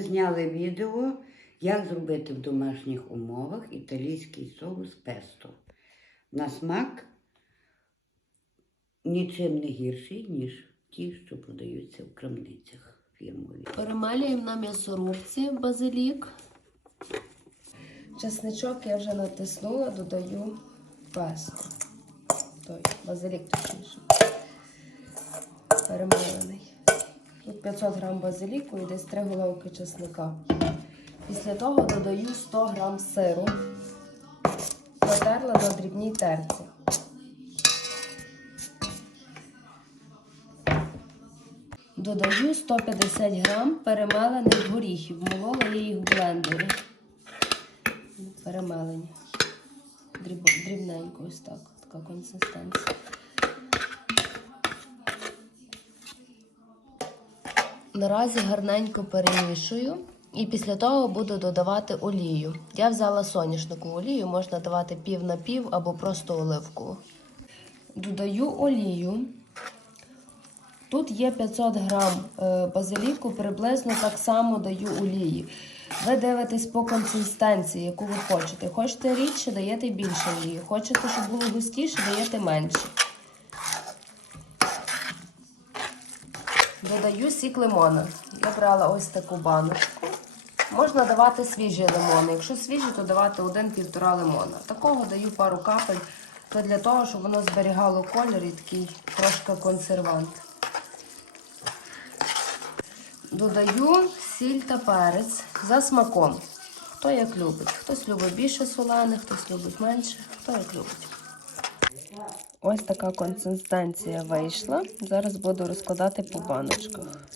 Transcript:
Зняли відео, як зробити в домашніх умовах італійський соус песто. На смак нічим не гірший, ніж ті, що продаються в крамницях фірмові. Перемелюємо на м'ясорубці базилік. Чесничок я вже натиснула, додаю песто. Той базилік точніше. Перемелений. Тут 500 грам базиліку і десь 3 головки чесника. Після того додаю 100 грам сиру. Потерла на дрібній терці. Додаю 150 грам перемелених горіхів. Молола я їх в блендері. Перемелені. Дріб... Дрібненько ось так. Така консистенція. Наразі гарненько перемішую. І після того буду додавати олію. Я взяла соняшникову олію, можна давати пів на пів або просто оливкову. Додаю олію. Тут є 500 грам е, базиліку, приблизно так само даю олії. Ви дивитесь по консистенції, яку ви хочете. Хочете рідше, даєте більше олії. Хочете, щоб було густіше, даєте менше. Додаю сік лимона. Я брала ось таку баночку. Можна давати свіжі лимони. Якщо свіжі, то давати один-півтора лимона. Такого даю пару капель. Це для того, щоб воно зберігало колір і такий трошки консервант. Додаю сіль та перець за смаком. Хто як любить. Хтось любить більше солених, хтось любить менше, хто як любить. Ось така консистенція вийшла. Зараз буду розкладати по баночках.